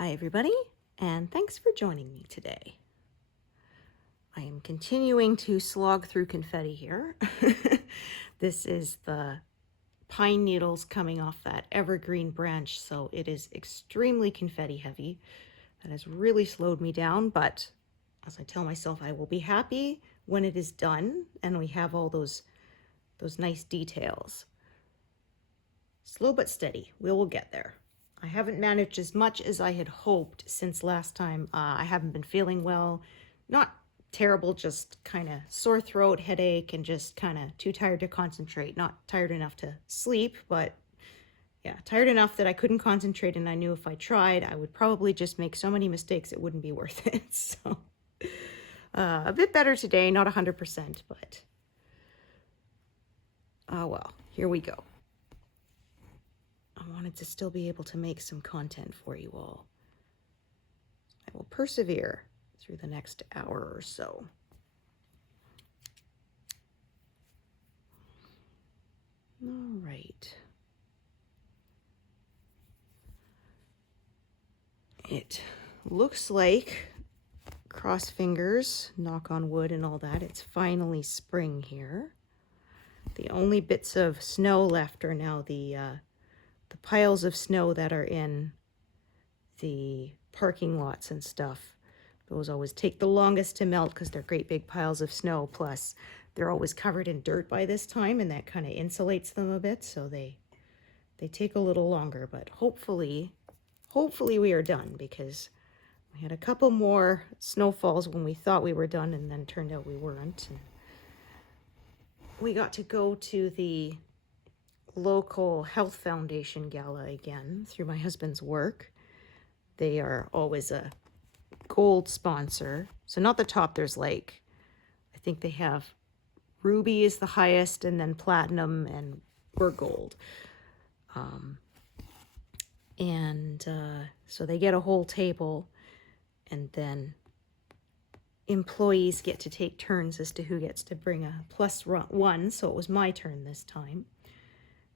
Hi everybody, and thanks for joining me today. I am continuing to slog through confetti here. This is the pine needles coming off that evergreen branch, so it is extremely confetti heavy. That has really slowed me down, but as I tell myself, I will be happy when it is done and we have all those nice details. Slow but steady, we will get there. I haven't managed as much as I had hoped since last time. I haven't been feeling well. Not terrible, just kind of sore throat, headache, and just kind of too tired to concentrate. Not tired enough to sleep, but yeah, tired enough that I couldn't concentrate, and I knew if I tried, I would probably just make so many mistakes it wouldn't be worth it. So a bit better today, not 100%, but oh well, here we go. I wanted to still be able to make some content for you all. I will persevere through the next hour or so. All right. It looks like, cross fingers, knock on wood and all that, it's finally spring here. The only bits of snow left are now the piles of snow that are in the parking lots and stuff. Those always take the longest to melt because they're great big piles of snow. Plus, they're always covered in dirt by this time, and that kind of insulates them a bit, so they take a little longer. But hopefully we are done, because we had a couple more snowfalls when we thought we were done, and then turned out we weren't. And we got to go to the local health foundation gala again through my husband's work. They are always a gold sponsor. So not the top, there's like, I think they have ruby is the highest, and then platinum, and we're gold. So they get a whole table, and then employees get to take turns as to who gets to bring a +1. So it was my turn this time.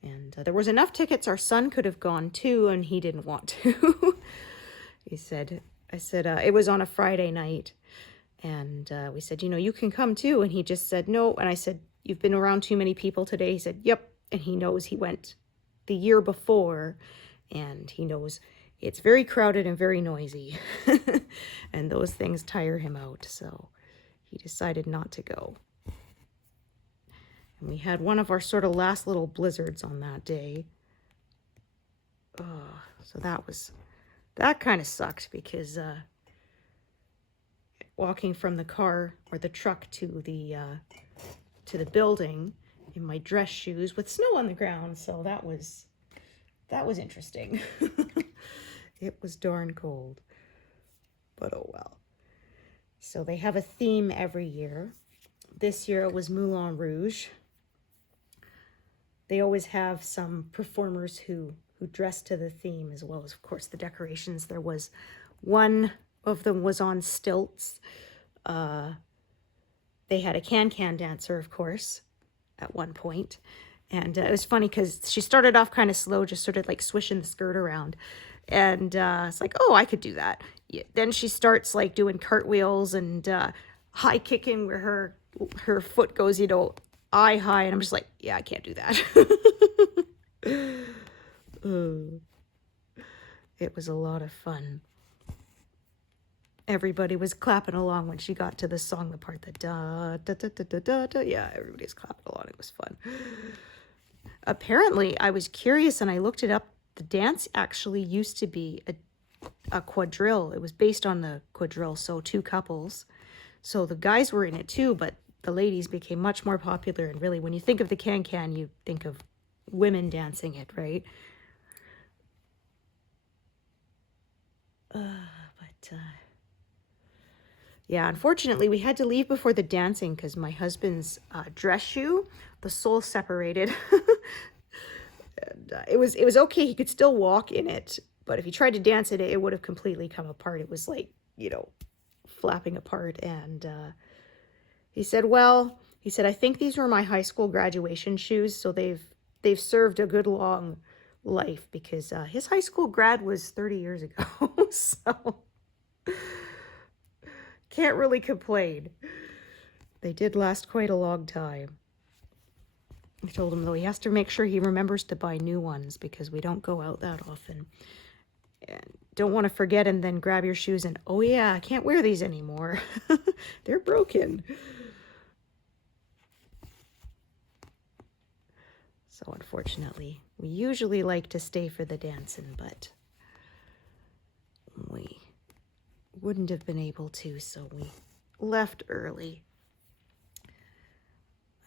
And there was enough tickets our son could have gone too, and he didn't want to. I said, it was on a Friday night, and we said, you can come too. And he just said, no. And I said, you've been around too many people today. He said, yep. And he knows he went the year before, and he knows it's very crowded and very noisy. And those things tire him out. So he decided not to go. And we had one of our sort of last little blizzards on that day. So that kind of sucked, because walking from the car or the truck to the building in my dress shoes with snow on the ground. So that was interesting. It was darn cold, but oh well. So they have a theme every year. This year it was Moulin Rouge. They always have some performers who dress to the theme, as well as, of course, the decorations. There was one of them was on stilts. They had a can-can dancer, of course, at one point. And it was funny because she started off kind of slow, just sort of like swishing the skirt around. And it's like, oh, I could do that. Yeah. Then she starts like doing cartwheels and high kicking where her foot goes, eye high. And I'm just like, yeah, I can't do that. It was a lot of fun. Everybody was clapping along when she got to the song, the part that da da da da da da da. Yeah, everybody was clapping along. It was fun. Apparently, I was curious and I looked it up. The dance actually used to be a quadrille. It was based on the quadrille, so 2 couples. So the guys were in it too, but the ladies became much more popular. And really, when you think of the can-can, you think of women dancing it, right? Yeah, unfortunately, we had to leave before the dancing because my husband's dress shoe, the sole separated. And, it was okay. He could still walk in it, but if he tried to dance in it, it would have completely come apart. It was like, flapping apart. And he said, I think these were my high school graduation shoes, so they've served a good long life because his high school grad was 30 years ago. So can't really complain. They did last quite a long time. I told him, though, he has to make sure he remembers to buy new ones because we don't go out that often. And don't want to forget and then grab your shoes and, oh yeah, I can't wear these anymore. They're broken. So unfortunately, we usually like to stay for the dancing, but we wouldn't have been able to, so we left early.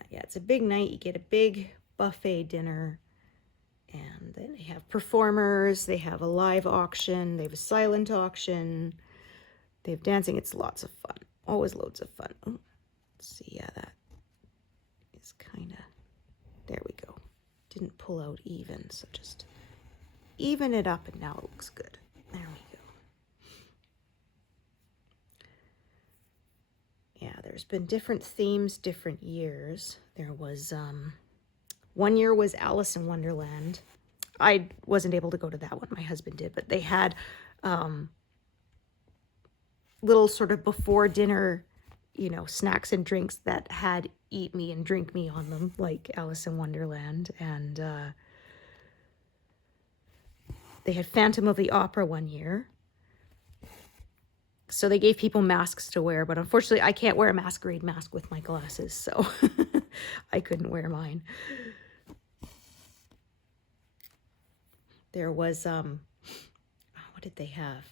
Yeah, it's a big night. You get a big buffet dinner, and then they have performers, they have a live auction, they have a silent auction, they have dancing. It's lots of fun. Always loads of fun. Oh, let's see, yeah, that is kind of, there we go. Didn't pull out even, so just even it up and now it looks good. There we go. Yeah, there's been different themes, different years. There was, one year was Alice in Wonderland. I wasn't able to go to that one, my husband did, but they had little sort of before dinner, you know, snacks and drinks that had eat me and drink me on them, like Alice in Wonderland. And they had Phantom of the Opera one year. So they gave people masks to wear, but unfortunately I can't wear a masquerade mask with my glasses, so I couldn't wear mine. There was, what did they have?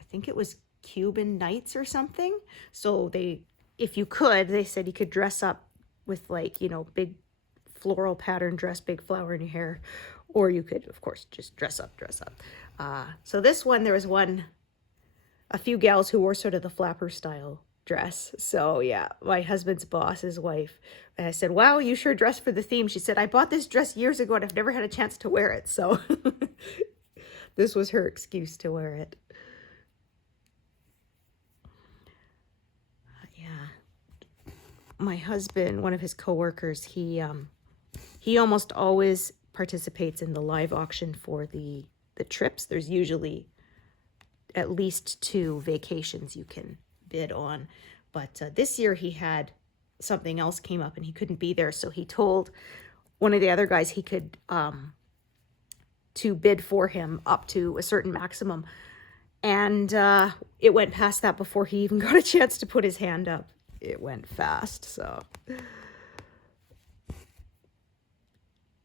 I think it was Cuban nights or something. So they, if you could, they said you could dress up with like, you know, big floral pattern dress, big flower in your hair, or you could, of course, just dress up. So this one, there was a few gals who wore sort of the flapper style dress. So yeah, my husband's boss's wife. And I said, wow, you sure dressed for the theme. She said, I bought this dress years ago and I've never had a chance to wear it. So this was her excuse to wear it. Yeah. My husband, one of his coworkers, he almost always participates in the live auction for the trips. There's usually at least 2 vacations you can bid on. But this year he had something else came up and he couldn't be there. So he told one of the other guys he could, to bid for him up to a certain maximum. And it went past that before he even got a chance to put his hand up. It went fast, so.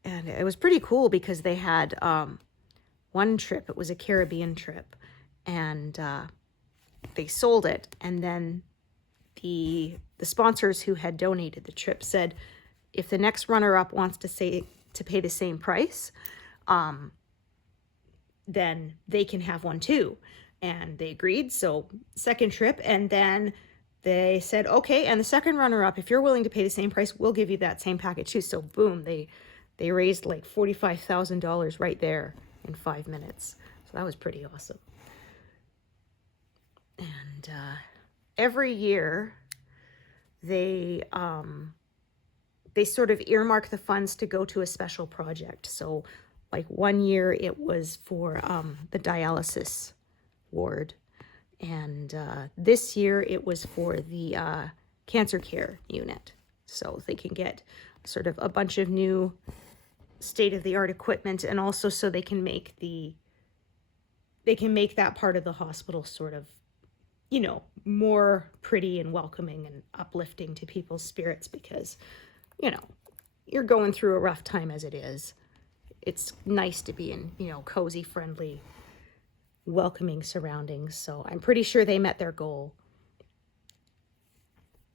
And it was pretty cool because they had one trip, it was a Caribbean trip. And they sold it, and then the sponsors who had donated the trip said if the next runner-up wants to pay the same price, then they can have one too. And they agreed, so second trip, and then they said, okay, and the second runner-up, if you're willing to pay the same price, we'll give you that same package too. So boom, they raised like $45,000 right there in 5 minutes. So that was pretty awesome. And every year they sort of earmark the funds to go to a special project. So like one year it was for the dialysis ward, and this year it was for the cancer care unit. So they can get sort of a bunch of new state-of-the-art equipment, and also so they can make that part of the hospital sort of, you know, more pretty and welcoming and uplifting to people's spirits, because, you know, you're going through a rough time as it is. It's nice to be in, you know, cozy, friendly, welcoming surroundings. So I'm pretty sure they met their goal.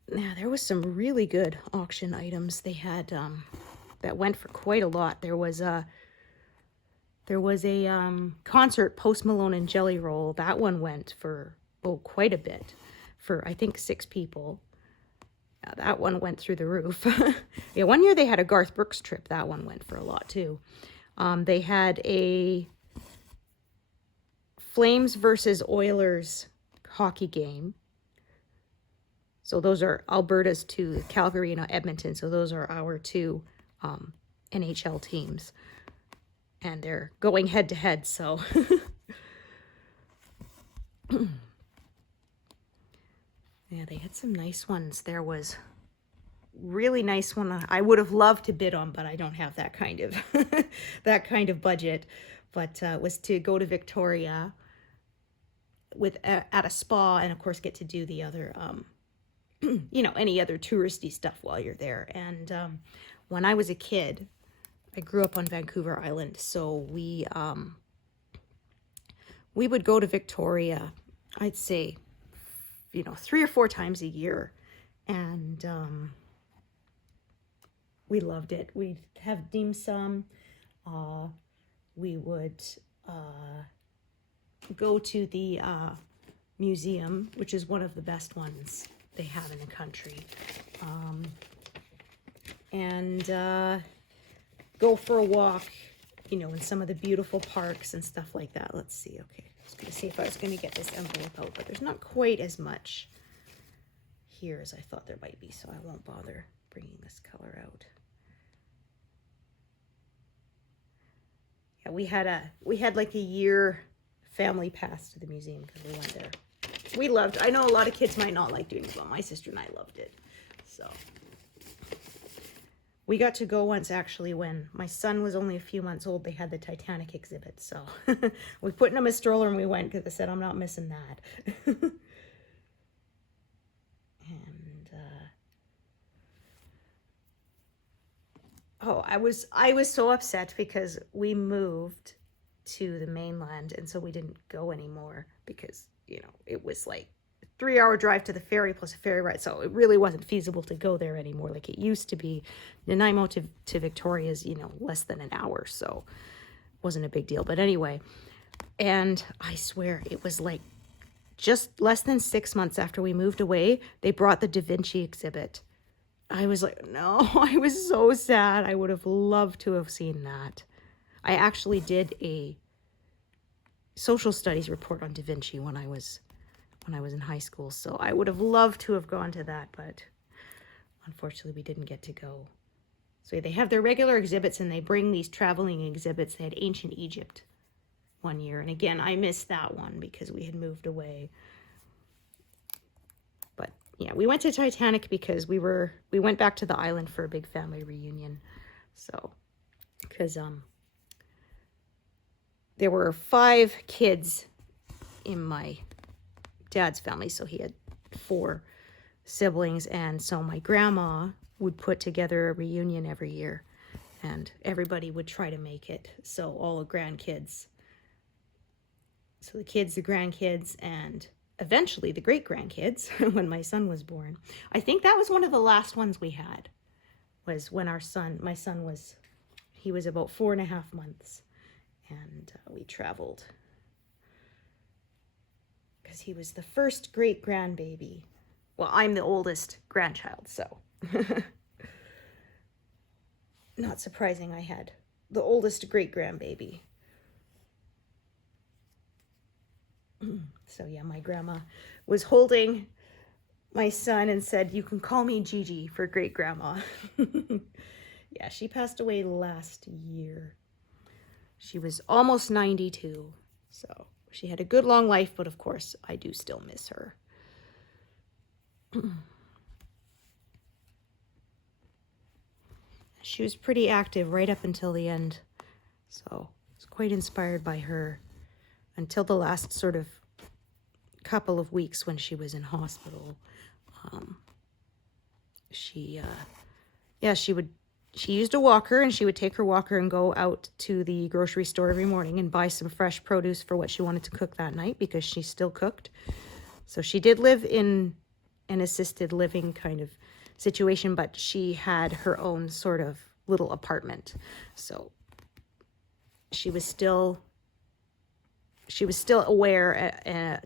Now, there was some really good auction items they had that went for quite a lot. There was a concert, Post Malone and Jelly Roll. That one went for quite a bit, for I think 6 people. That one went through the roof. Yeah, one year they had a Garth Brooks trip. That one went for a lot too. They had a Flames versus Oilers hockey game. So those are Alberta's 2, Calgary and Edmonton. So those are our 2 NHL teams. and they're going head to head, so. Yeah, they had some nice ones. There was really nice one I would have loved to bid on, but I don't have that kind of that kind of budget. But was to go to Victoria with at a spa, and of course get to do the other you know, any other touristy stuff while you're there. And when I was a kid, I grew up on Vancouver Island, so we would go to Victoria, I'd say, you know, 3 or 4 times a year, and we loved it. We'd have dim sum. We would go to the museum, which is one of the best ones they have in the country, and go for a walk, you know, in some of the beautiful parks and stuff like that. Let's see. Okay, I was going to see if I was going to get this envelope out, but there's not quite as much here as I thought there might be, so I won't bother bringing this color out. Yeah, we had like a year family pass to the museum because we went there. We loved, I know a lot of kids might not like doing it, but my sister and I loved it. So we got to go once, actually, when my son was only a few months old. They had the Titanic exhibit, so we put him in a stroller and we went because I said, I'm not missing that. And oh, I was so upset because we moved to the mainland, and so we didn't go anymore because, you know, it was like a 3-hour drive to the ferry plus a ferry ride, so it really wasn't feasible to go there anymore like it used to be. Nanaimo to Victoria is, you know, less than an hour, so it wasn't a big deal. But anyway, and I swear it was like just less than 6 months after we moved away, they brought the Da Vinci exhibit. I was like, no, I was so sad. I would have loved to have seen that. I actually did a social studies report on Da Vinci when I was in high school, so I would have loved to have gone to that, but unfortunately we didn't get to go. So they have their regular exhibits, and they bring these traveling exhibits. They had ancient Egypt one year, and again, I missed that one because we had moved away. But yeah, we went to Titanic because we went back to the island for a big family reunion. So, because there were 5 kids in my dad's family, so he had 4 siblings, and so my grandma would put together a reunion every year, and everybody would try to make it. So all the grandkids, so the kids, the grandkids, and eventually the great-grandkids when my son was born. I think that was one of the last ones we had, was when my son was about 4.5 months, and we traveled because he was the first great-grandbaby. Well, I'm the oldest grandchild, so not surprising I had the oldest great-grandbaby. So yeah, my grandma was holding my son and said, "You can call me Gigi for great-grandma." Yeah, she passed away last year. She was almost 92, so she had a good long life, but of course I do still miss her. She was pretty active right up until the end, so I was quite inspired by her until the last sort of couple of weeks when she was in hospital. She used a walker, and she would take her walker and go out to the grocery store every morning and buy some fresh produce for what she wanted to cook that night, because she still cooked. So she did live in an assisted living kind of situation, but she had her own sort of little apartment. So she was still aware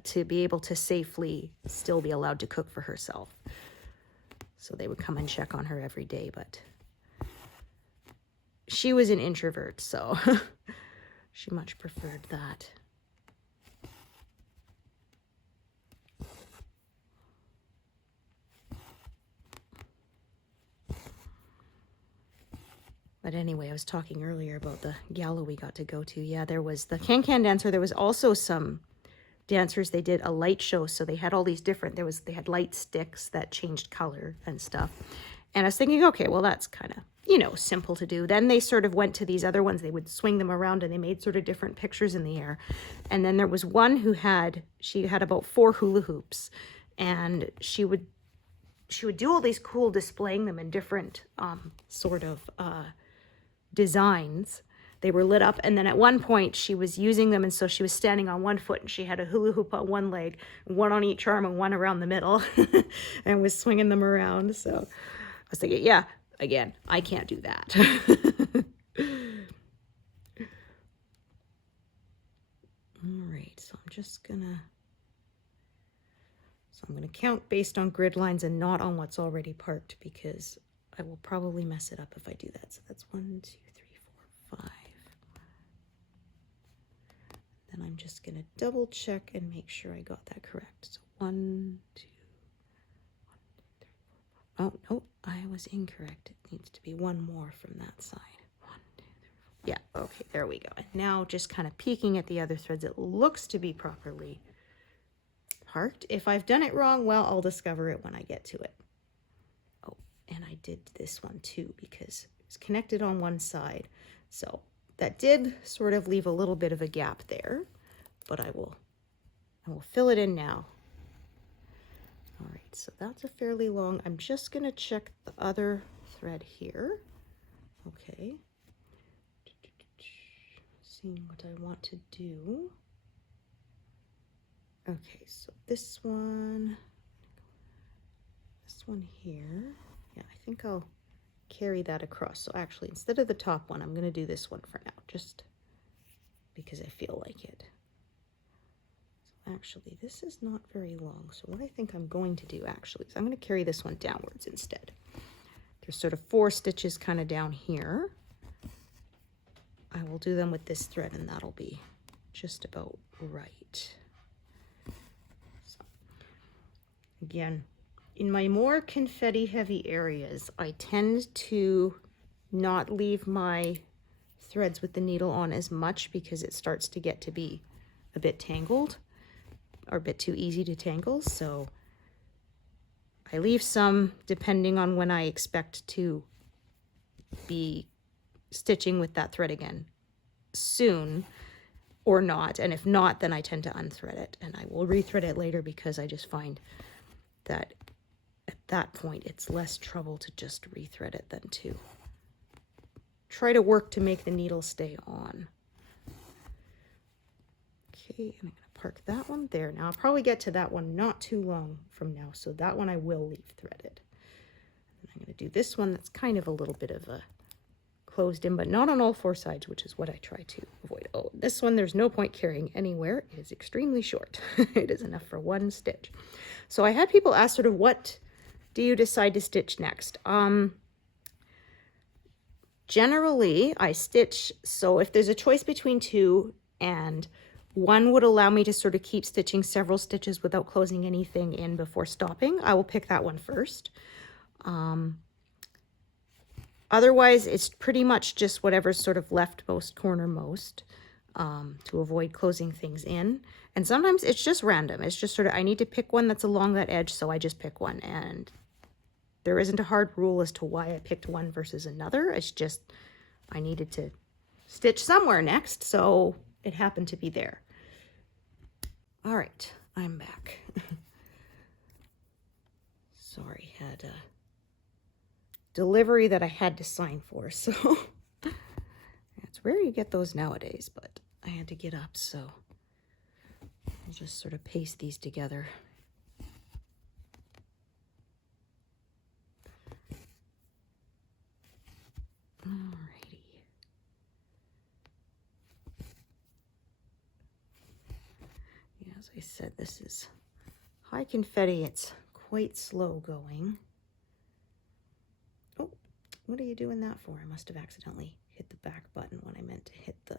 to be able to safely still be allowed to cook for herself. So they would come and check on her every day, but she was an introvert, so she much preferred that. But But anyway, I was talking earlier about the gala we got to go to. Yeah, there was the can-can dancer. There was also some dancers. They did a light show, so they had all these different, they had light sticks that changed color and stuff. And I was thinking, okay, well, that's kind of, you know, simple to do. Then they sort of went to these other ones. They would swing them around and they made sort of different pictures in the air. And then there was one who she had about 4 hula hoops, and she would do all these cool, displaying them in different sort of designs. They were lit up, and then at one point she was using them, and so she was standing on one foot, and she had a hula hoop on one leg, one on each arm, and one around the middle, and was swinging them around. So I was thinking, yeah, again, I can't do that. All right, so I'm gonna count based on grid lines and not on what's already parked, because I will probably mess it up if I do that. So that's 1, 2, 3, 4, 5. Then I'm just gonna double check and make sure I got that correct. So 1, 2, 1, 2, 3, 4, 5. Oh, no, I was incorrect. It needs to be one more from that side. 1, 2, 3, 4. Yeah, okay, there we go. And now just kind of peeking at the other threads, it looks to be properly parked. If I've done it wrong, well, I'll discover it when I get to it. Oh, and I did this one too, because it's connected on one side. So that did sort of leave a little bit of a gap there, but I will fill it in now. All right, so that's a fairly long. I'm just gonna check the other thread here. Okay. Seeing what I want to do. Okay, so this one here, yeah, I think I'll carry that across. So actually, instead of the top one, I'm going to do this one for now, just because I feel like it. So actually, this is not very long. So what I think I'm going to do actually is I'm going to carry this one downwards instead. There's sort of 4 stitches kind of down here. I will do them with this thread, and that'll be just about right. Again, in my more confetti heavy areas, I tend to not leave my threads with the needle on as much, because it starts to get to be a bit tangled or a bit too easy to tangle. So I leave some depending on when I expect to be stitching with that thread again soon or not. And if not, then I tend to unthread it, and I will rethread it later, because I just find that at that point it's less trouble to just rethread it than to try to work to make the needle stay on. Okay, and I'm going to park that one there. Now I'll probably get to that one not too long from now, so that one I will leave threaded. And I'm going to do this one that's kind of a little bit of a closed in, but not on all 4 sides, which is what I try to avoid. Oh, this one there's no point carrying anywhere. It is extremely short. It is enough for 1 stitch. So I had people ask sort of, what do you decide to stitch next? Generally I stitch, so if there's a choice between 2 and one would allow me to sort of keep stitching several stitches without closing anything in before stopping, I will pick that one first. Otherwise, it's pretty much just whatever's sort of leftmost, cornermost, to avoid closing things in. And sometimes it's just random. It's just sort of, I need to pick one that's along that edge, so I just pick one. And there isn't a hard rule as to why I picked one versus another. It's just, I needed to stitch somewhere next, so it happened to be there. All right, I'm back. Sorry, had a delivery that I had to sign for, so it's rare you get those nowadays, but I had to get up, so I'll just sort of paste these together. Alrighty. Yeah, as I said, this is high confetti. It's quite slow going. Oh, what are you doing that for? I must have accidentally hit the back button when I meant to hit the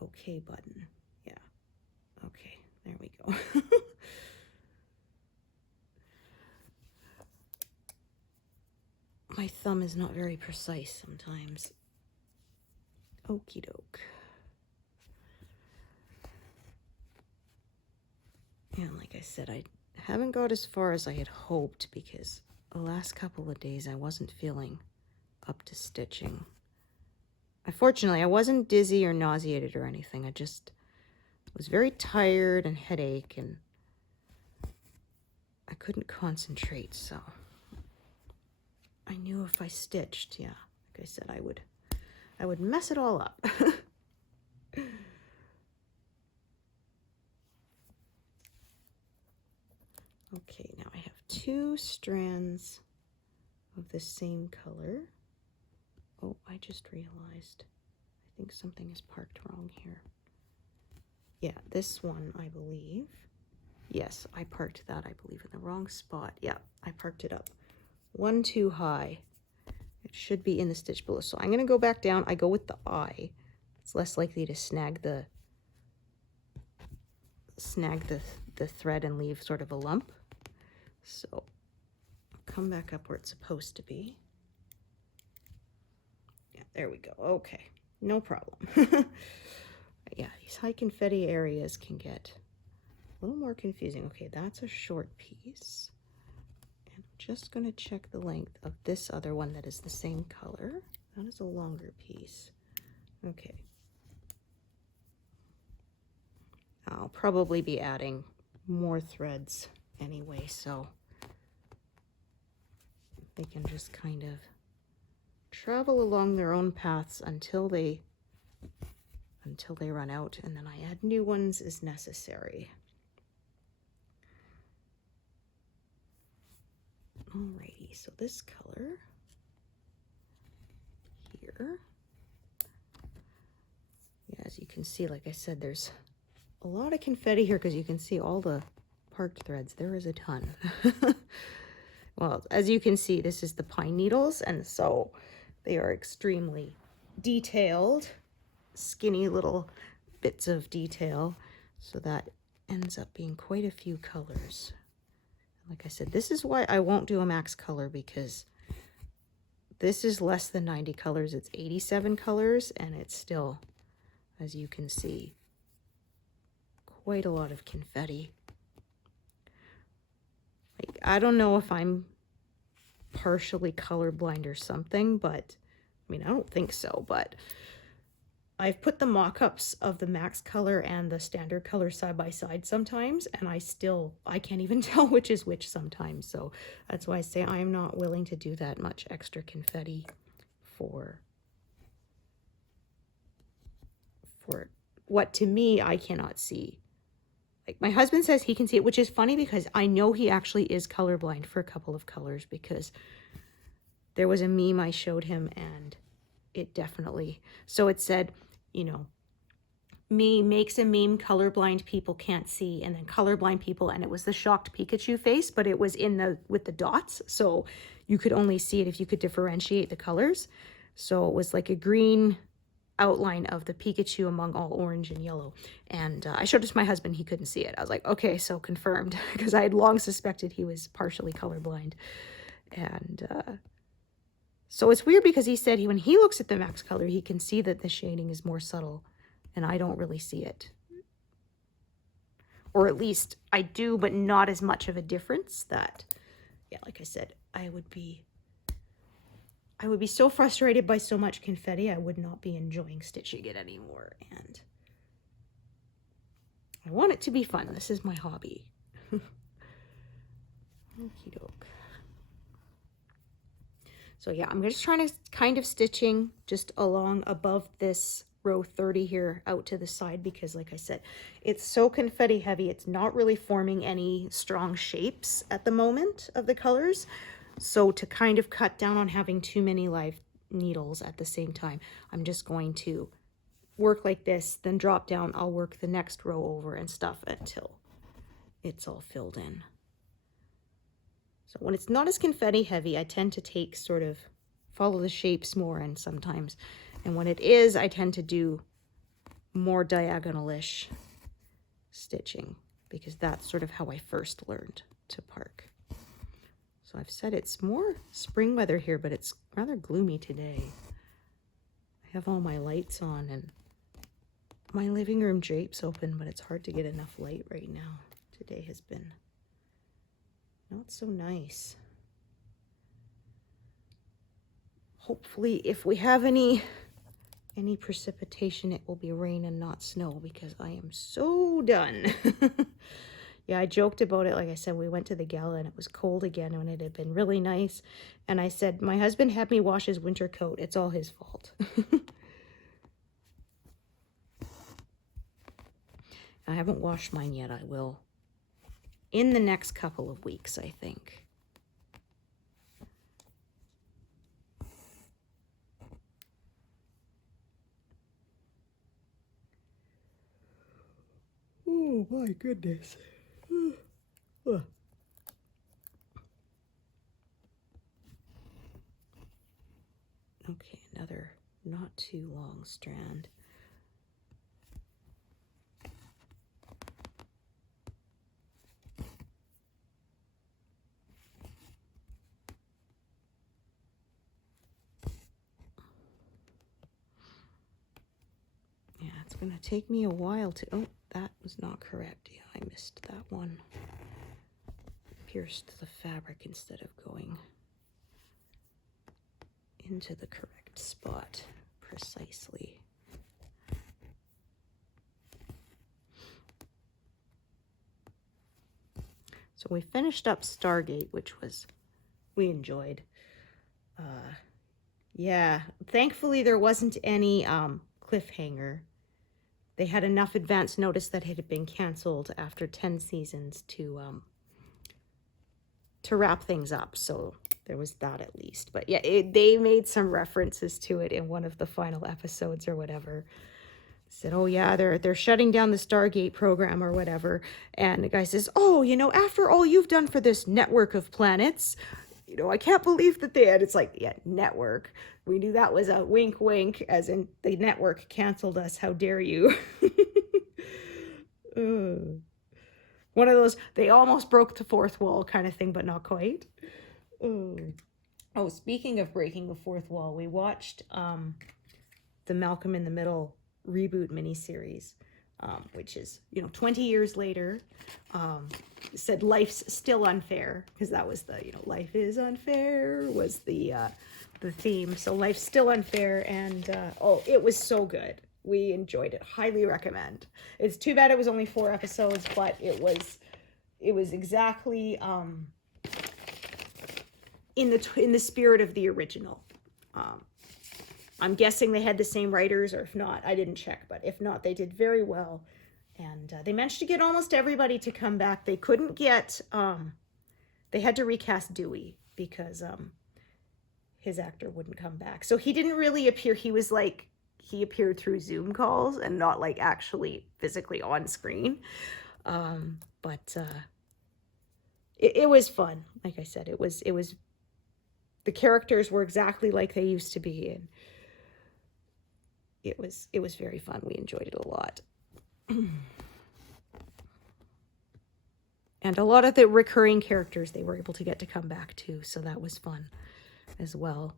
OK button. Yeah. Okay, there we go. My thumb is not very precise sometimes. Okie doke. And like I said, I haven't got as far as I had hoped because the last couple of days I wasn't feeling up to stitching. Unfortunately, I wasn't dizzy or nauseated or anything. I just was very tired and headache, and I couldn't concentrate, so I knew if I stitched, yeah, like I said, I would mess it all up. Okay, now I have 2 strands of the same color. Oh, I just realized. I think something is parked wrong here. Yeah, this one, I believe. Yes, I parked that, I believe, in the wrong spot. Yeah, I parked it up 1 too high. It should be in the stitch below. So I'm going to go back down. I go with the eye. It's less likely to snag the thread and leave sort of a lump. So I'll come back up where it's supposed to be. Yeah, there we go. Okay, no problem. Yeah, these high confetti areas can get a little more confusing. Okay, that's a short piece. And I'm just going to check the length of this other one that is the same color. That is a longer piece. Okay. I'll probably be adding more threads anyway, so they can just kind of travel along their own paths until they run out, and then I add new ones as necessary. Alrighty, so this color here, yeah, as you can see, like I said, there's a lot of confetti here because you can see all the parked threads. There is a ton. Well, as you can see, this is the pine needles, and so they are extremely detailed, skinny little bits of detail, so that ends up being quite a few colors. Like I said, this is why I won't do a max color, because this is less than 90 colors. It's 87 colors, and it's still, as you can see, quite a lot of confetti. Like, I don't know if I'm partially colorblind or something, but I mean, I don't think so, but I've put the mock-ups of the max color and the standard color side by side sometimes, and I can't even tell which is which sometimes. So that's why I say I'm not willing to do that much extra confetti for what to me I cannot see. Like, my husband says he can see it, which is funny because I know he actually is colorblind for a couple of colors, because there was a meme I showed him and it definitely, so it said, you know, me makes a meme colorblind people can't see, and then colorblind people, and it was the shocked Pikachu face, but it was with the dots, so you could only see it if you could differentiate the colors. So it was like a green outline of the Pikachu among all orange and yellow, and I showed it to my husband. He couldn't see it. I was like, okay, so confirmed, because I had long suspected he was partially colorblind. And so it's weird because he said when he looks at the max color, he can see that the shading is more subtle, and I don't really see it, or at least I do, but not as much of a difference. That, yeah, like I said, I would be so frustrated by so much confetti, I would not be enjoying stitching it anymore. And I want it to be fun. This is my hobby. Okie doke. So yeah, I'm just trying to kind of stitching just along above this row 30 here out to the side, because like I said, it's so confetti heavy. It's not really forming any strong shapes at the moment of the colors. So to kind of cut down on having too many live needles at the same time, I'm just going to work like this, then drop down. I'll work the next row over and stuff until it's all filled in. So when it's not as confetti heavy, I tend to take sort of follow the shapes more, and sometimes, and when it is, I tend to do more diagonal-ish stitching, because that's sort of how I first learned to park. So I've said it's more spring weather here, but it's rather gloomy today. I have all my lights on and my living room drapes open, but it's hard to get enough light right now. Today has been not so nice. Hopefully, if we have any precipitation, it will be rain and not snow, because I am so done. Yeah, I joked about it. Like I said, we went to the Gala and it was cold again when it had been really nice. And I said, my husband had me wash his winter coat. It's all his fault. I haven't washed mine yet. I will in the next couple of weeks, I think. Oh my goodness. Okay, another not too long strand. Yeah, it's gonna take me a while to, oh, that was not correct. Yeah, I missed that one. Pierced the fabric instead of going into the correct spot precisely. So we finished up Stargate, which we enjoyed. Yeah, thankfully there wasn't any cliffhanger. They had enough advance notice that it had been canceled after 10 seasons to wrap things up. So there was that at least. But yeah, they made some references to it in one of the final episodes or whatever. Said, oh yeah, they're shutting down the Stargate program or whatever. And the guy says, oh, you know, after all you've done for this network of planets, you know, I can't believe that they had, it's like, yeah, network. We knew that was a wink, wink, as in the network canceled us. How dare you? One of those, they almost broke the fourth wall kind of thing, but not quite. Oh, speaking of breaking the fourth wall, we watched the Malcolm in the Middle reboot miniseries, which is, you know, 20 years later. Said life's still unfair, because that was the, you know, life is unfair was the theme. So life's still unfair, and oh, it was so good. We enjoyed it. Highly recommend. It's too bad it was only 4 episodes, but it was exactly in the spirit of the original. I'm guessing they had the same writers, or if not, I didn't check, but if not, they did very well. And they managed to get almost everybody to come back. They couldn't get, they had to recast Dewey because his actor wouldn't come back. So he didn't really appear. He was like, he appeared through Zoom calls and not like actually physically on screen. But it was fun. Like I said, it was, the characters were exactly like they used to be. And it was very fun. We enjoyed it a lot. And a lot of the recurring characters they were able to get to come back to, so that was fun as well.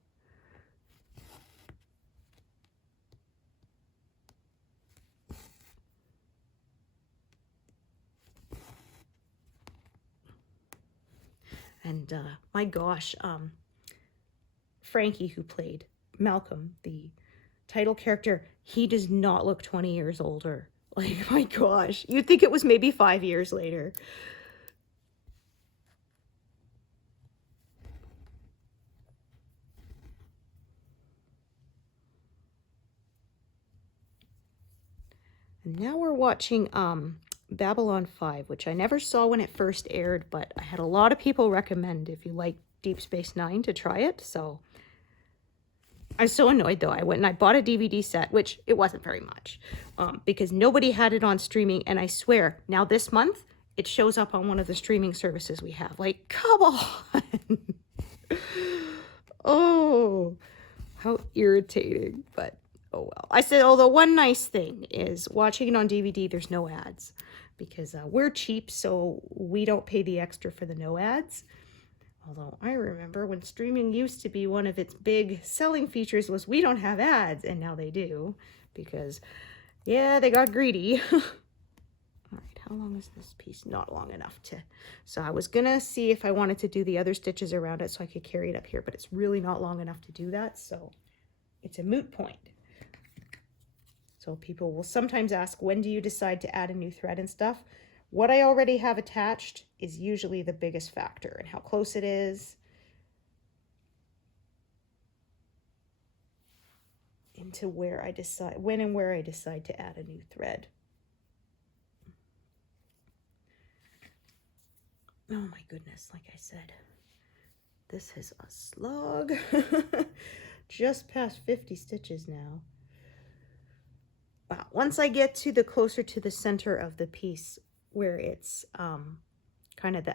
And my gosh, Frankie, who played Malcolm, the title character, he does not look 20 years older. Like, my gosh, you'd think it was maybe 5 years later. And now we're watching Babylon 5, which I never saw when it first aired, but I had a lot of people recommend, if you like Deep Space Nine, to try it. So I was so annoyed, though. I went and I bought a DVD set, which it wasn't very much, because nobody had it on streaming. And I swear, now this month, it shows up on one of the streaming services we have. Like, come on. Oh, how irritating. But oh well. I said, oh, the one nice thing is watching it on DVD, there's no ads, because we're cheap, so we don't pay the extra for the no ads. Although I remember when streaming used to be one of its big selling features was we don't have ads, and now they do because, yeah, they got greedy. All right, how long is this piece? Not long enough to, so I was gonna see if I wanted to do the other stitches around it so I could carry it up here, but it's really not long enough to do that, so it's a moot point. So people will sometimes ask, when do you decide to add a new thread and stuff? What I already have attached is usually the biggest factor, and how close it is into where I decide, when and where I decide to add a new thread. Oh my goodness, like I said, this is a slog. Just past 50 stitches now. Wow. Once I get to the closer to the center of the piece, where it's kind of the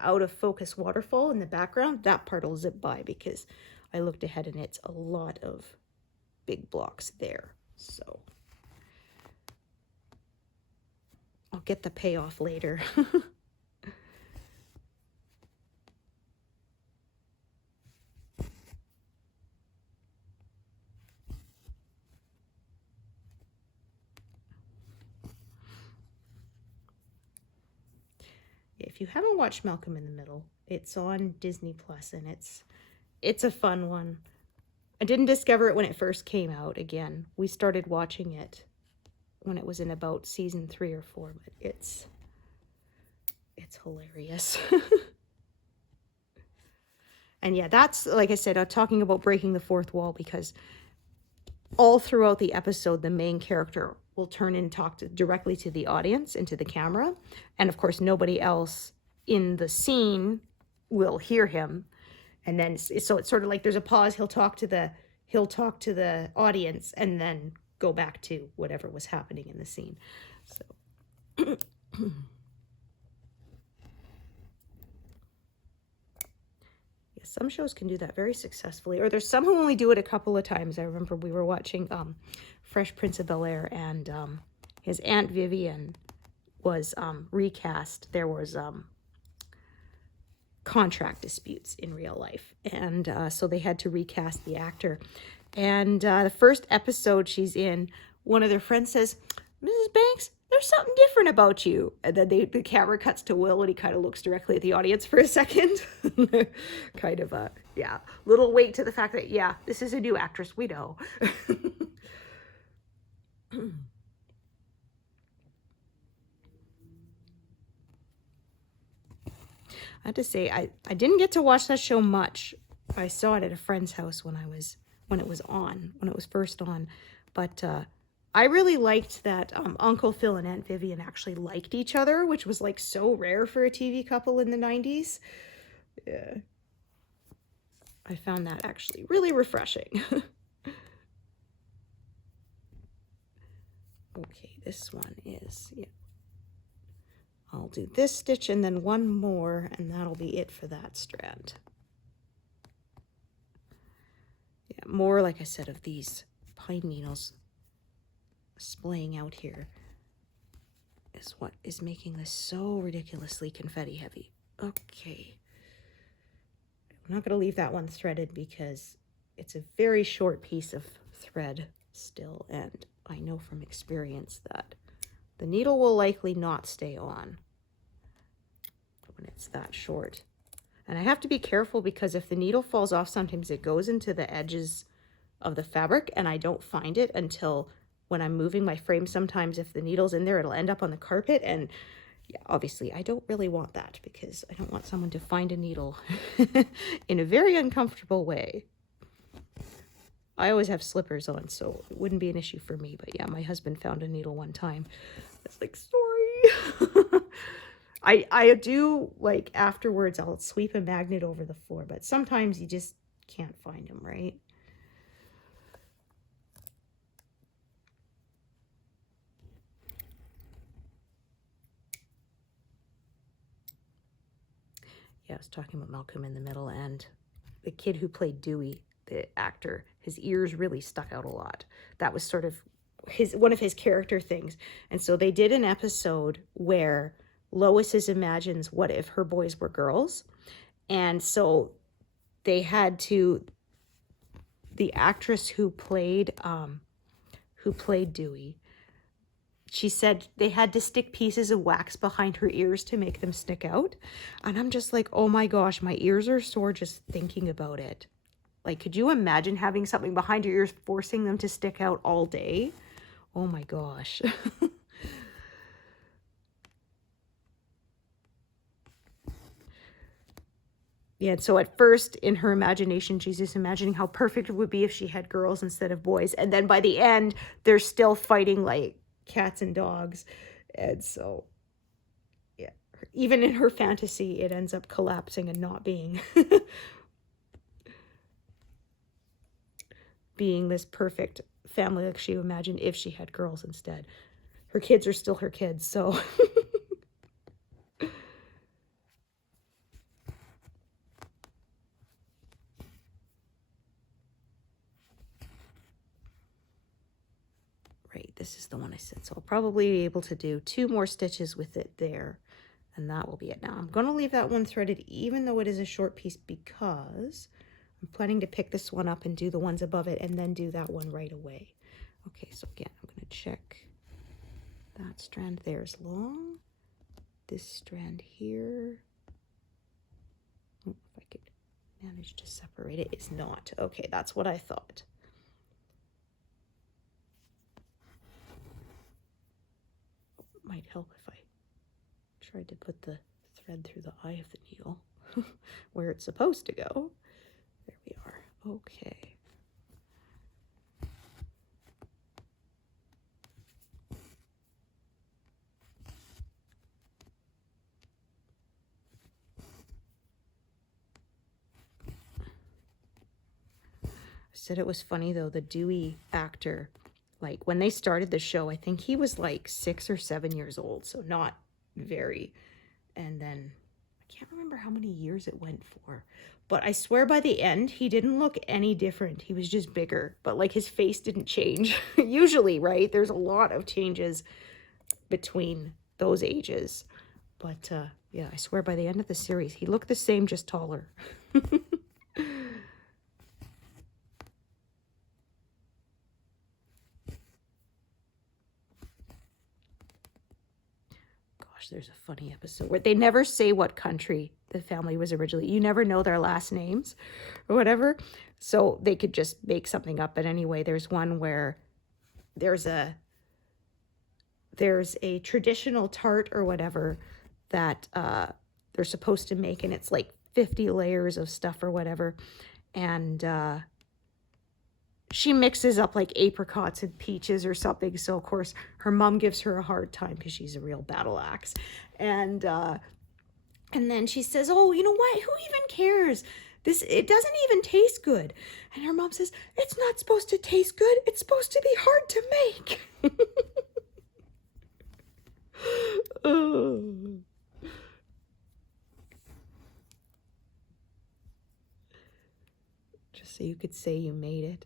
out of focus waterfall in the background, that part will zip by because I looked ahead and it's a lot of big blocks there. So I'll get the payoff later. If you haven't watched Malcolm in the Middle, it's on Disney Plus, and it's a fun one. I didn't discover it when it first came out. Again, we started watching it when it was in about season 3 or 4, but it's hilarious. And yeah, that's, like I said, I'm talking about breaking the fourth wall, because all throughout the episode, the main character will turn and talk directly to the audience and to the camera. And of course, nobody else in the scene will hear him. And then, so it's sort of like there's a pause. He'll talk to the audience and then go back to whatever was happening in the scene. So. Some shows can do that very successfully, or there's some who only do it a couple of times. I remember we were watching Fresh Prince of Bel-Air, and his Aunt Vivian was recast. There was contract disputes in real life, and so they had to recast the actor. And the first episode she's in, one of their friends says, "Mrs. Banks, there's something different about you." And then the camera cuts to Will, and he kind of looks directly at the audience for a second. Kind of a, yeah, little weight to the fact that, yeah, this is a new actress, we know. I have to say, I didn't get to watch that show much. I saw it at a friend's house when it was first on. But I really liked that Uncle Phil and Aunt Vivian actually liked each other, which was like so rare for a TV couple in the 90s. Yeah. I found that actually really refreshing. Okay, this one is, yeah. I'll do this stitch and then one more, and that'll be it for that strand. Yeah, more, like I said, of these pine needles splaying out here is what is making this so ridiculously confetti heavy. Okay. I'm not going to leave that one threaded because it's a very short piece of thread still, and I know from experience that the needle will likely not stay on when it's that short. And I have to be careful because if the needle falls off, sometimes it goes into the edges of the fabric, and I don't find it until when I'm moving my frame. Sometimes if the needle's in there, it'll end up on the carpet, and yeah, obviously I don't really want that because I don't want someone to find a needle in a very uncomfortable way. I always have slippers on, so it wouldn't be an issue for me. But yeah, my husband found a needle one time. I was like, sorry. I do, like, afterwards, I'll sweep a magnet over the floor, but sometimes you just can't find them, right? Yeah, I was talking about Malcolm in the Middle, and the kid who played Dewey, the actor, his ears really stuck out a lot. That was sort of one of his character things. And so they did an episode where Lois imagines what if her boys were girls, And so they had to, the actress who played Dewey, she said they had to stick pieces of wax behind her ears to make them stick out. And I'm just like, oh my gosh, my ears are sore just thinking about it. Like, could you imagine having something behind your ears, forcing them to stick out all day? Oh my gosh. Yeah, so at first, in her imagination, she's just imagining how perfect it would be if she had girls instead of boys. And then by the end, they're still fighting like cats and dogs. And so, yeah, even in her fantasy, it ends up collapsing and not being being this perfect family like she imagined if she had girls instead. Her kids are still her kids, so... Right, this is the one I said. So I'll probably be able to do 2 more stitches with it there, and that will be it. Now I'm going to leave that one threaded even though it is a short piece, because I'm planning to pick this one up and do the ones above it and then do that one right away. Okay, so again, I'm going to check that strand there is long. This strand here, oh, if I could manage to separate it, is not. Okay, that's what I thought. Might help if I tried to put the thread through the eye of the needle where it's supposed to go. There we are. Okay. I said it was funny though, the Dewey actor, like when they started the show, I think he was like 6 or 7 years old, so not very. And then I can't remember how many years it went for, but I swear by the end he didn't look any different. He was just bigger, but like his face didn't change. Usually, right, there's a lot of changes between those ages, but yeah, I swear by the end of the series he looked the same, just taller. There's a funny episode where they never say what country the family was originally. You never know their last names or whatever. So they could just make something up. But anyway, there's one where there's a traditional tart or whatever that they're supposed to make, and it's like 50 layers of stuff or whatever. And she mixes up like apricots and peaches or something. So of course her mom gives her a hard time because she's a real battle axe. And then she says, "Oh, you know what? Who even cares? It doesn't even taste good." And her mom says, "It's not supposed to taste good. It's supposed to be hard to make." Oh. Just so you could say you made it.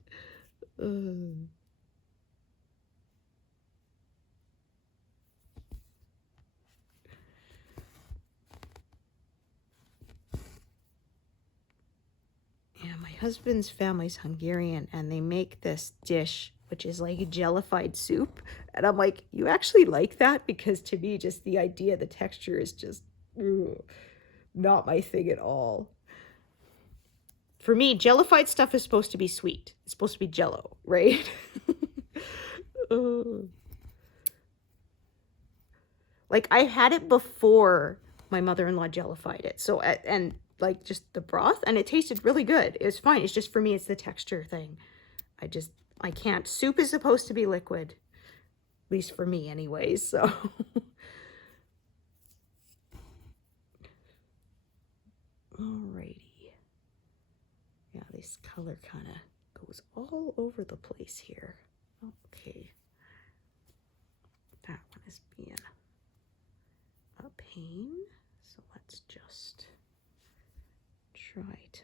Yeah, my husband's family's Hungarian, and they make this dish which is like jellified soup, and I'm like, you actually like that? Because to me, just the idea, the texture is just not my thing at all. For me, jellified stuff is supposed to be sweet. It's supposed to be jello, right? Like, I had it before my mother-in-law jellified it. So, and like just the broth, and it tasted really good. It was fine. It's just, for me, it's the texture thing. I can't. Soup is supposed to be liquid, at least for me anyways, so. Alrighty. Yeah, this color kind of goes all over the place here. Okay. That one is being a pain, so let's just try to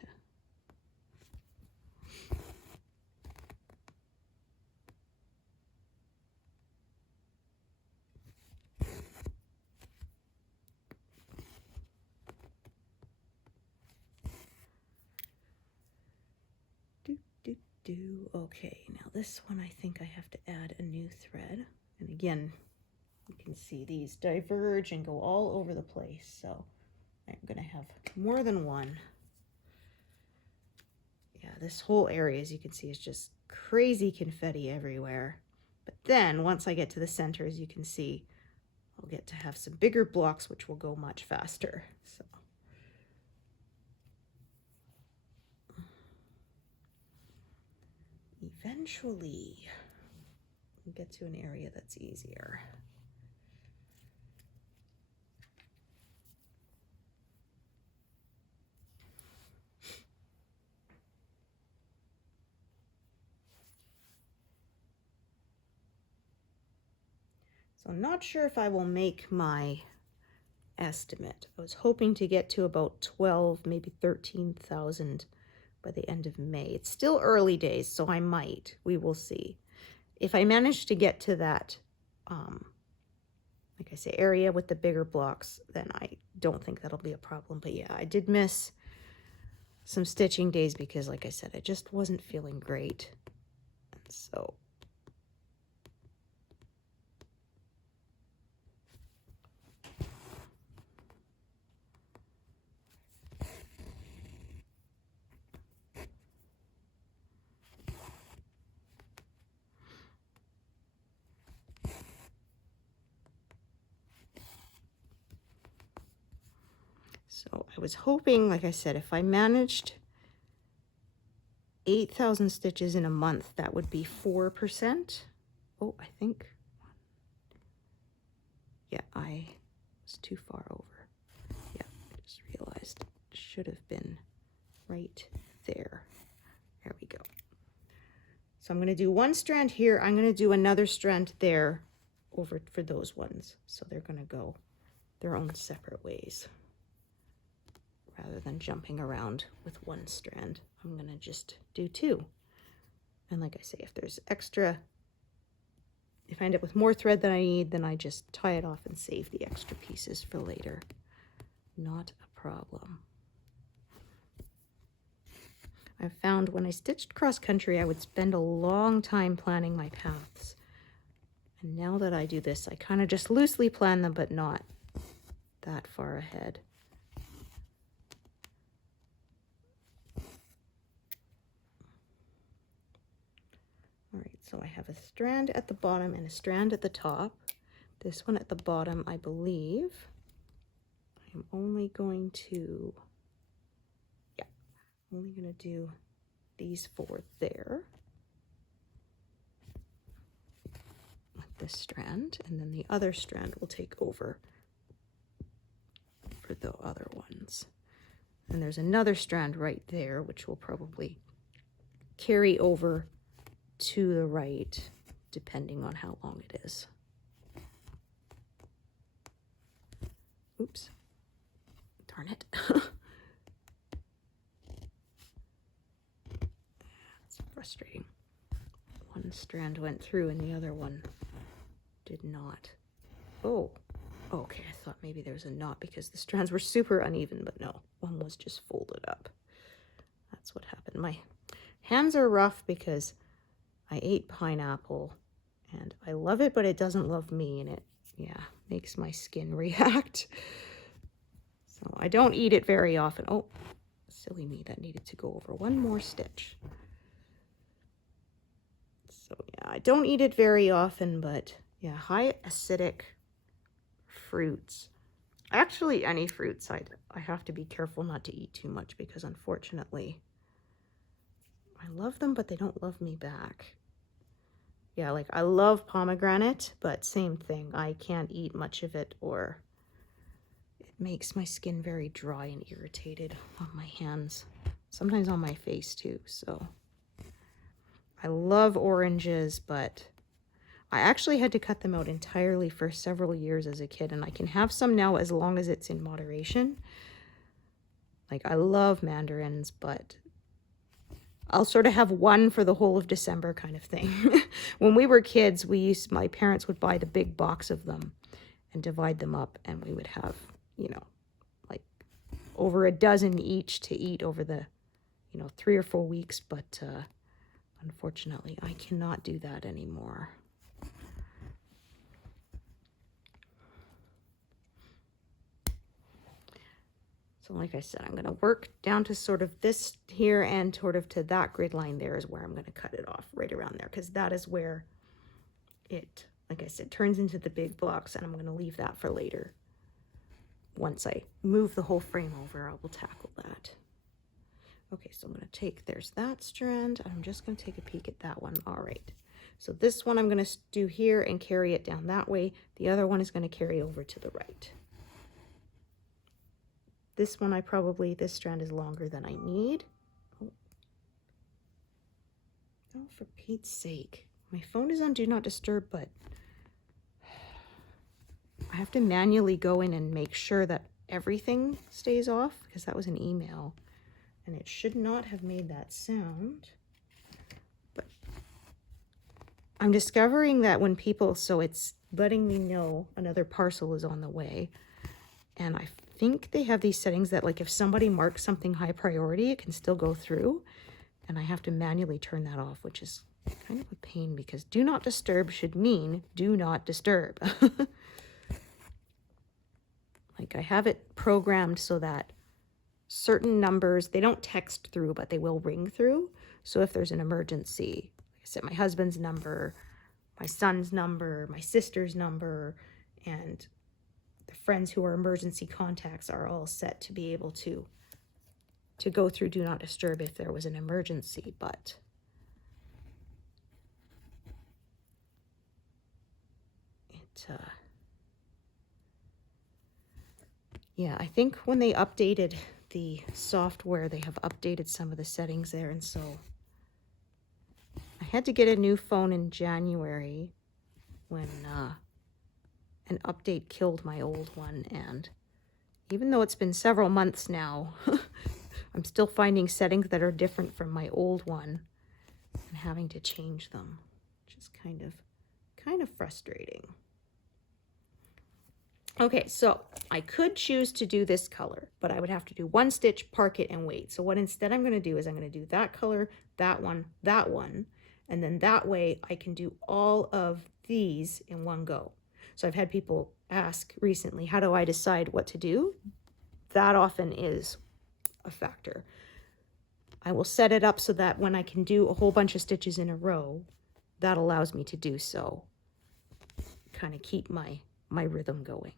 Okay, now this one I think I have to add a new thread. And again, you can see these diverge and go all over the place. So I'm going to have more than one. Yeah, this whole area, as you can see, is just crazy confetti everywhere. But then once I get to the center, as you can see, I'll get to have some bigger blocks, which will go much faster. So eventually we'll get to an area that's easier. So I'm not sure if I will make my estimate. I was hoping to get to about 12, maybe 13,000 by the end of May. It's still early days, so I might. We will see. If I manage to get to that, like I say, area with the bigger blocks, then I don't think that'll be a problem. But yeah, I did miss some stitching days because, like I said, I just wasn't feeling great. And so I was hoping, like I said, if I managed 8,000 stitches in a month, that would be 4%. Oh, I think, yeah, I was too far over. Yeah, I just realized it should have been right there. There we go. So I'm going to do one strand here. I'm going to do another strand there over for those ones. So they're going to go their own separate ways. Rather than jumping around with one strand, I'm going to just do two. And like I say, if there's extra, if I end up with more thread than I need, then I just tie it off and save the extra pieces for later. Not a problem. I've found when I stitched cross country, I would spend a long time planning my paths. And now that I do this, I kind of just loosely plan them, but not that far ahead. All right, so I have a strand at the bottom and a strand at the top. This one at the bottom, I believe, I'm only going to, yeah, I'm only going to do these four there with this strand, and then the other strand will take over for the other ones. And there's another strand right there, which will probably carry over to the right, depending on how long it is. Oops, darn it. It's frustrating. One strand went through and the other one did not. Oh, okay, I thought maybe there was a knot because the strands were super uneven, but no, one was just folded up. That's what happened. My hands are rough because I ate pineapple and I love it, but it doesn't love me, and it, yeah, makes my skin react. So I don't eat it very often. Oh, silly me, that needed to go over one more stitch. So yeah, I don't eat it very often, but yeah, high acidic fruits. Actually, any fruits, I have to be careful not to eat too much because unfortunately, I love them, but they don't love me back. Yeah, like I love pomegranate, but same thing. I can't eat much of it or it makes my skin very dry and irritated on my hands. Sometimes on my face too, so. I love oranges, but I actually had to cut them out entirely for several years as a kid, and I can have some now as long as it's in moderation. Like I love mandarins, but I'll sort of have one for the whole of December kind of thing. When we were kids, my parents would buy the big box of them and divide them up, and we would have, you know, like over a dozen each to eat over the, 3 or 4 weeks. But Unfortunately, I cannot do that anymore. So like I said, I'm going to work down to sort of this here and sort of to that grid line there is where I'm going to cut it off, right around there, because that is where it, like I said, turns into the big blocks, and I'm going to leave that for later. Once I move the whole frame over, I will tackle that. Okay, so I'm going to take, there's that strand. I'm just going to take a peek at that one. All right. So this one I'm going to do here and carry it down that way. The other one is going to carry over to the right. This one this strand is longer than I need. Oh, for Pete's sake. My phone is on Do Not Disturb, but I have to manually go in and make sure that everything stays off, because that was an email and it should not have made that sound. But I'm discovering that when people, so it's letting me know another parcel is on the way, and I think they have these settings that, like, if somebody marks something high priority, it can still go through, and I have to manually turn that off, which is kind of a pain, because Do Not Disturb should mean do not disturb. Like, I have it programmed so that certain numbers, they don't text through, but they will ring through. So if there's an emergency, like I said, my husband's number, my son's number, my sister's number, and the friends who are emergency contacts are all set to be able to go through Do Not Disturb if there was an emergency. But it, yeah, I think when they updated the software, they have updated some of the settings there, and so I had to get a new phone in January when an update killed my old one, and even though it's been several months now, I'm still finding settings that are different from my old one and having to change them, which is kind of frustrating. Okay, so I could choose to do this color, but I would have to do one stitch, park it, and wait. So what instead I'm going to do is I'm going to do that color, that one, and then that way I can do all of these in one go. So I've had people ask recently, how do I decide what to do? That often is a factor. I will set it up so that when I can do a whole bunch of stitches in a row, that allows me to do so. Kind of keep my rhythm going.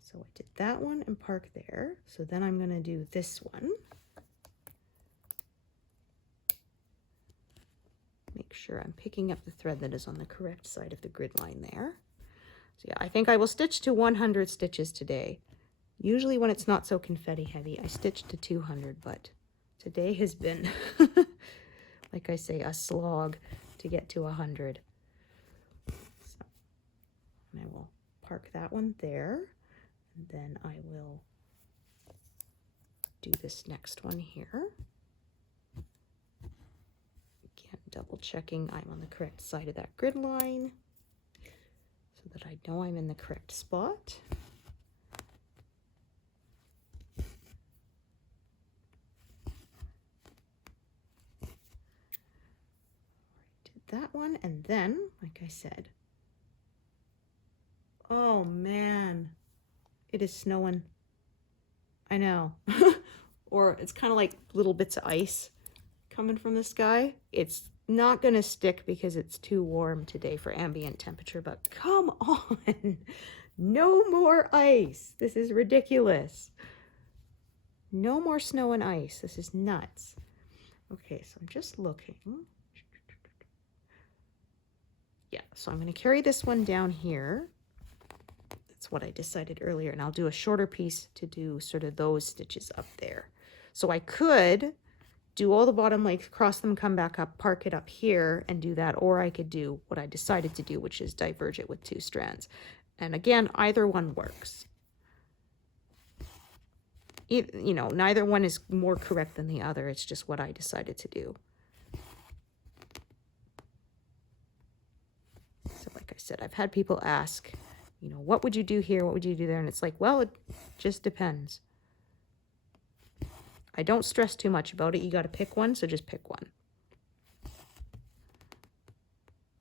So I did that one and park there. So then I'm going to do this one. Make sure I'm picking up the thread that is on the correct side of the grid line there. So yeah, I think I will stitch to 100 stitches today. Usually when it's not so confetti heavy, I stitch to 200, but today has been, like I say, a slog to get to 100. So, and I will park that one there. And then I will do this next one here. Again, double checking I'm on the correct side of that grid line so that I know I'm in the correct spot. Did that one, and then, like I said, oh man, it is snowing. I know. Or it's kind of like little bits of ice coming from the sky. It's not going to stick because it's too warm today for ambient temperature, but come on. No more ice. This is ridiculous. No more snow and ice. This is nuts. Okay, so I'm just looking. Yeah, so I'm going to carry this one down here. That's what I decided earlier, and I'll do a shorter piece to do sort of those stitches up there. So I could do all the bottom legs, cross them, come back up, park it up here and do that, or I could do what I decided to do, which is diverge it with 2 strands. And again, either one works. You know, neither one is more correct than the other. It's just what I decided to do. So like I said, I've had people ask, you know, what would you do here? What would you do there? And it's like, well, it just depends. I don't stress too much about it. You got to pick one, so just pick one.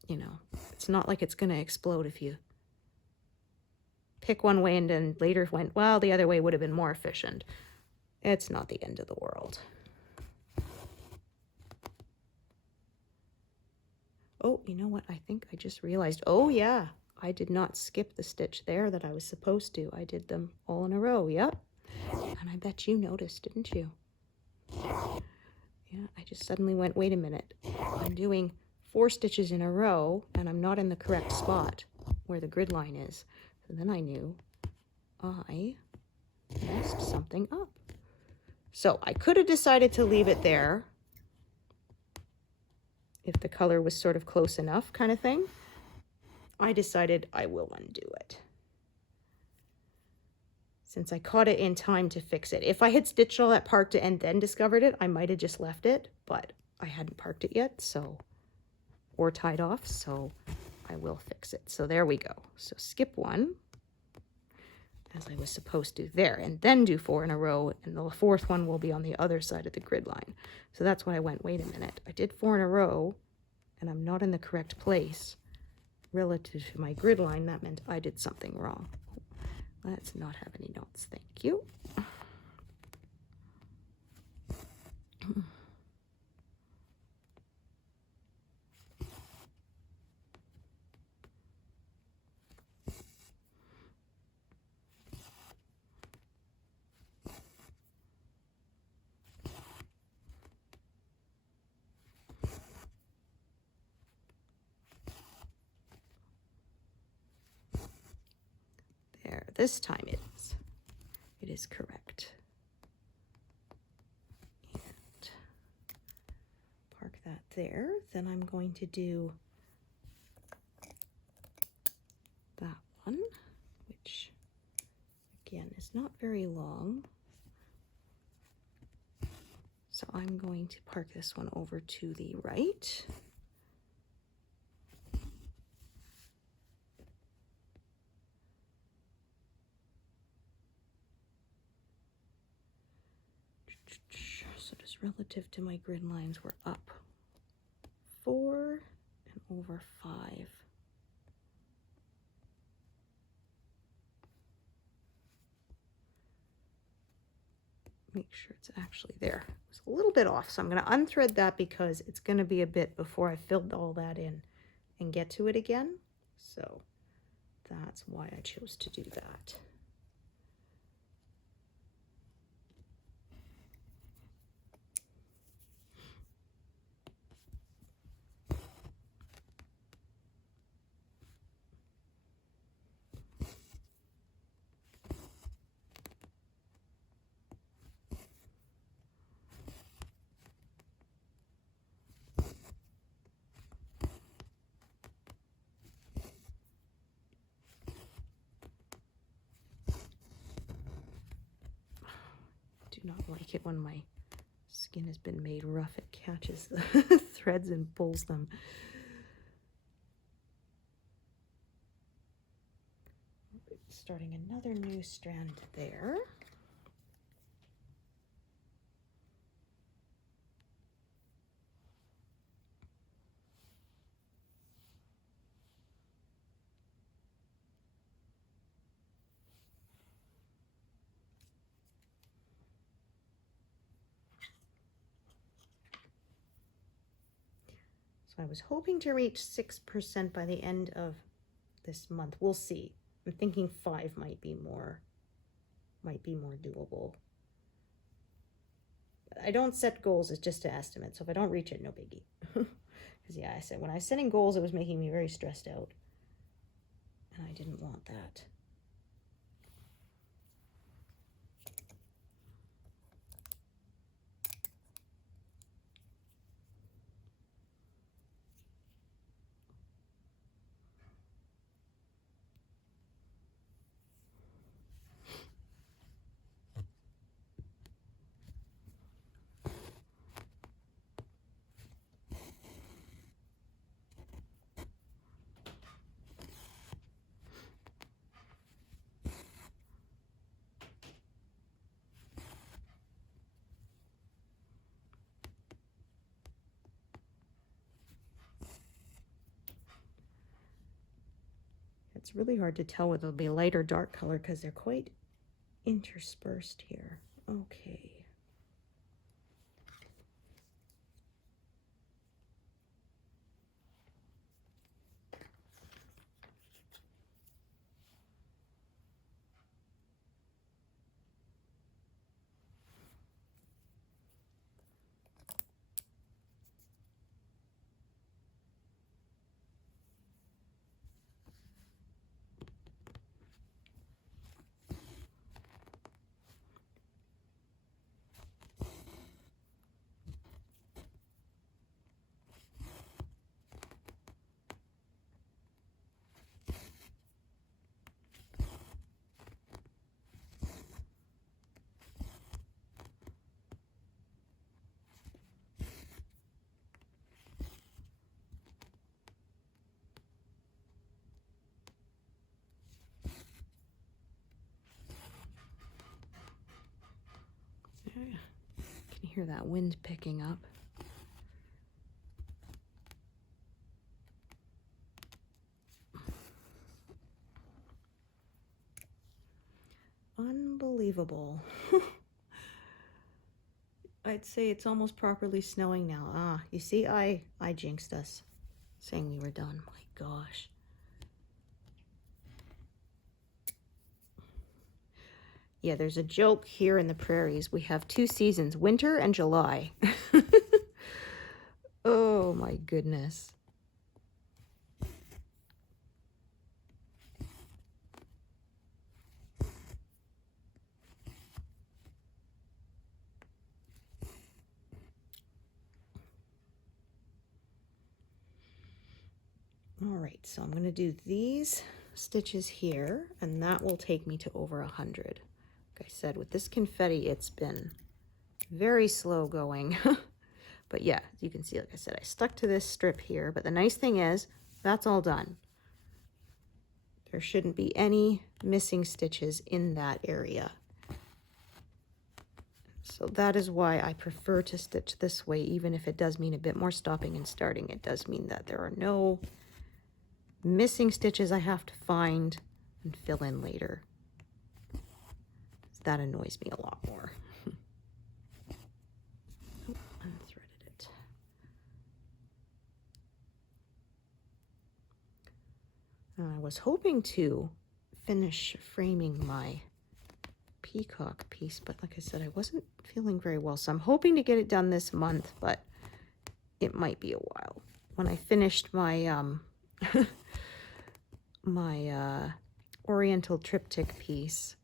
You know, it's not like it's going to explode if you pick one way and then later went, well, the other way would have been more efficient. It's not the end of the world. Oh, you know what? I think I just realized, oh yeah, I did not skip the stitch there that I was supposed to. I did them all in a row, yep. And I bet you noticed, didn't you? Yeah, I just suddenly went, wait a minute. I'm doing 4 stitches in a row and I'm not in the correct spot where the grid line is. So then I knew I messed something up. So I could have decided to leave it there if the color was sort of close enough kind of thing. I decided I will undo it, since I caught it in time to fix it. If I had stitched all that, parked it, and then discovered it, I might have just left it, but I hadn't parked it yet, so, or tied off, so I will fix it. So there we go. So skip one, as I was supposed to there, and then do 4 in a row, and the 4th one will be on the other side of the grid line. So that's when I went, wait a minute, I did 4 in a row, and I'm not in the correct place relative to my grid line. That meant I did something wrong. Let's not have any notes, thank you. There, this time it is correct. And park that there. Then I'm going to do that one, which again is not very long. So I'm going to park this one over to the right. So just relative to my grid lines, we're up 4 and over 5. Make sure it's actually there. It was a little bit off, so I'm going to unthread that because it's going to be a bit before I filled all that in and get to it again. So that's why I chose to do that. Not like it when my skin has been made rough. It catches the threads and pulls them. Starting another new strand there. I was hoping to reach 6% by the end of this month. We'll see. I'm thinking 5 might be more doable. But I don't set goals, it's just an estimate. So if I don't reach it, no biggie. Because yeah, I said when I was setting goals, it was making me very stressed out. And I didn't want that. It's really hard to tell whether it'll be light or dark color because they're quite interspersed here. Okay. You can hear that wind picking up. Unbelievable. I'd say it's almost properly snowing now. Ah, you see, I jinxed us saying we were done. My gosh. Yeah, there's a joke here in the prairies. We have 2 seasons, winter and July. Oh my goodness. All right, so I'm going to do these stitches here, and that will take me to over 100. Like I said, with this confetti, it's been very slow going. But yeah, you can see, like I said, I stuck to this strip here, but the nice thing is that's all done. There shouldn't be any missing stitches in that area. So that is why I prefer to stitch this way, even if it does mean a bit more stopping and starting. It does mean that there are no missing stitches I have to find and fill in later. That annoys me a lot more. Oh, unthreaded it. I was hoping to finish framing my peacock piece, but like I said, I wasn't feeling very well, so I'm hoping to get it done this month, but it might be a while. When I finished my my oriental triptych piece,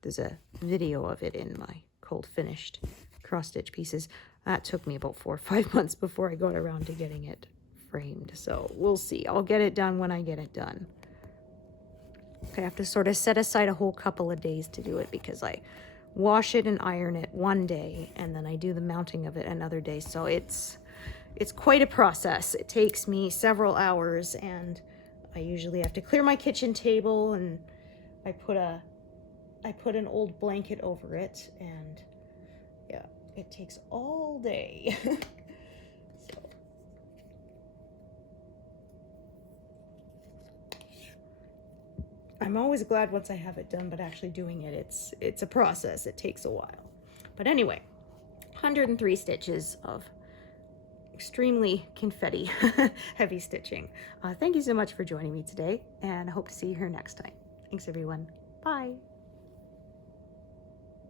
there's a video of it in my cold finished cross stitch pieces. That took me about 4 or 5 months before I got around to getting it framed, so we'll see. I'll get it done when I get it done. I have to sort of set aside a whole couple of days to do it because I wash it and iron it one day and then I do the mounting of it another day, so it's quite a process. It takes me several hours, and I usually have to clear my kitchen table, and I put an old blanket over it, and yeah, it takes all day. So I'm always glad once I have it done, but actually doing it, it's a process. It takes a while. But anyway, 103 stitches of extremely confetti heavy stitching. Thank you so much for joining me today, and I hope to see you here next time. Thanks everyone. Bye.